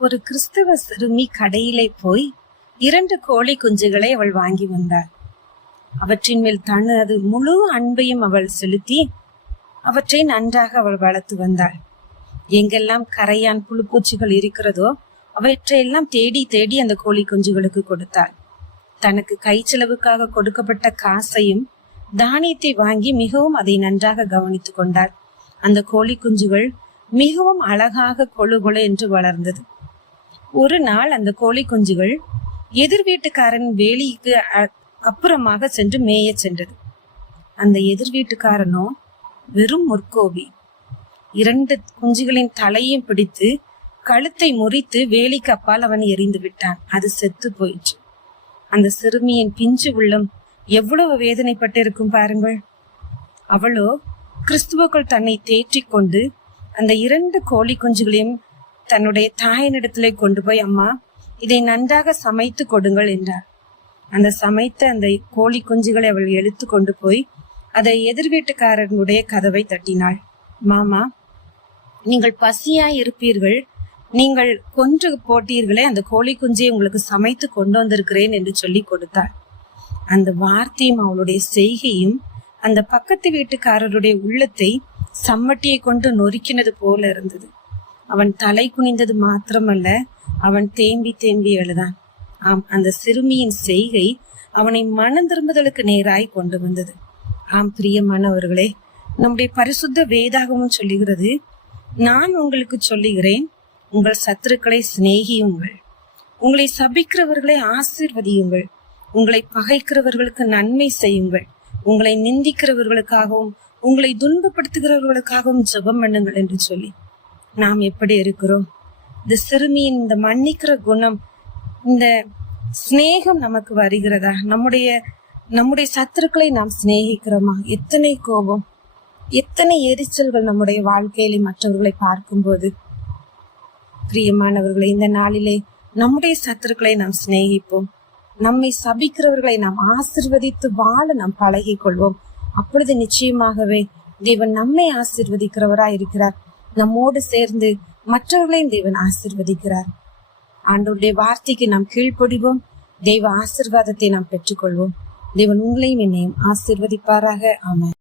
ஒரு கிறிஸ்தவ சிறுமி கடையிலே போய் இரண்டு கோழி குஞ்சுகளை அவள் வாங்கி வந்தாள். அவற்றின் மேல் தனது முழு அன்பையும் அவள் செலுத்தி அவற்றை நன்றாக அவள் வளர்த்து வந்தாள். எங்கெல்லாம் கரையான் புழுப்பூச்சிகள் இருக்கிறதோ அவற்றையெல்லாம் தேடி தேடி அந்த கோழி குஞ்சுகளுக்கு கொடுத்தாள். தனக்கு கை செலவுக்காக கொடுக்கப்பட்ட காசையும் தானியத்தை வாங்கி மிகவும் அதை நன்றாக கவனித்துக் கொண்டாள். அந்த கோழி குஞ்சுகள் மிகவும் அழகாக கொழு கொழு என்று வளர்ந்தது. ஒரு நாள் அந்த கோழி குஞ்சுகள் எதிர் வீட்டுக்காரன் வேலிக்கு அ- அப்புறமாக சென்று மேய சென்றது. அந்த எதிர் வீட்டுக்காரனோ வெறும் முற்கோபி இரண்டு குஞ்சுகளின் தலையும் பிடித்து கழுத்தை முறித்து வேலிக்கு அப்பால் அவன் எறிந்து விட்டான். அது செத்து போயிற்று. அந்த சிறுமியின் பிஞ்சு உள்ளம் எவ்வளவு வேதனைப்பட்டிருக்கும் பாருங்கள். அவளோ கிறிஸ்துவக்குள் தன்னை தேற்றிக்கொண்டு அந்த இரண்டு கோழி குஞ்சுகளையும் தன்னுடைய தாயினிடத்திலே கொண்டு போய் அம்மா இதை நன்றாக சமைத்து கொடுங்கள் என்றார். அந்த சமைத்த அந்த கோழி குஞ்சுகளை அவள் எடுத்து கொண்டு போய் அதை எதிர் வீட்டுக்காரனுடைய கதவை தட்டினாள். மாமா நீங்கள் பசியாய் இருப்பீர்கள். நீங்கள் கொன்று போட்டீர்களே அந்த கோழி குஞ்சை உங்களுக்கு சமைத்து கொண்டு வந்திருக்கிறேன் என்று சொல்லி கொடுத்தாள். அந்த வார்த்தையும் அவளுடைய செய்கையும் அந்த பக்கத்து வீட்டுக்காரருடைய உள்ளத்தை சம்மட்டியை கொண்டு நொறுக்கினது போல இருந்தது. அவன் தலை குனிந்தது மாத்திரமல்ல அவன் தேம்பி தேம்பி எழுதான். ஆம் அந்த சிறுமியின் செய்கை அவனை மனம் திரும்புதலுக்கு நேராய் கொண்டு வந்தது. ஆம் பிரியமானவர்களே நம்முடைய பரிசுத்த வேதாகமும் சொல்லுகிறது நான் உங்களுக்கு சொல்லுகிறேன் உங்கள் சத்துருக்களை சிநேகியுங்கள். உங்களை சபிக்கிறவர்களை ஆசீர்வதியுங்கள். உங்களை பகைக்கிறவர்களுக்கு நன்மை செய்யுங்கள். உங்களை நிந்திக்கிறவர்களுக்காகவும் உங்களை துன்பப்படுத்துகிறவர்களுக்காகவும் ஜெபம் பண்ணுங்கள் என்று சொல்லி. நாம் எப்படி இருக்கிறோம்? இந்த சிறுமியின் இந்த மன்னிக்கிற குணம் இந்த சிநேகம் நமக்கு வருகிறதா? நம்முடைய நம்முடைய சத்துருக்களை நாம் சிநேகிக்கிறோமா? எத்தனை கோபம் எத்தனை எரிச்சல்கள் நம்முடைய வாழ்க்கையில மற்றவர்களை பார்க்கும்போது? பிரியமானவர்களை இந்த நாளிலே நம்முடைய சத்துருக்களை நாம் சிநேகிப்போம். நம்மை சபிக்கிறவர்களை நாம் ஆசிர்வதித்து வாழ நாம் பழகிக் கொள்வோம் அப்பொழுது நிச்சயமாகவே தேவன் நம்மை ஆசிர்வதிக்கிறவராய் இருக்கிறார் நம்மோடு சேர்ந்து மற்றவர்களையும் தேவன் ஆசிர்வதிக்கிறார். ஆண்டவருடைய வார்த்தைக்கு நாம் கீழ்ப்படிவோம். தெய்வ ஆசிர்வாதத்தை நாம் பெற்றுக்கொள்வோம். தேவன் உங்களையும் என்னையும் ஆசிர்வதிப்பாராக. ஆமாம்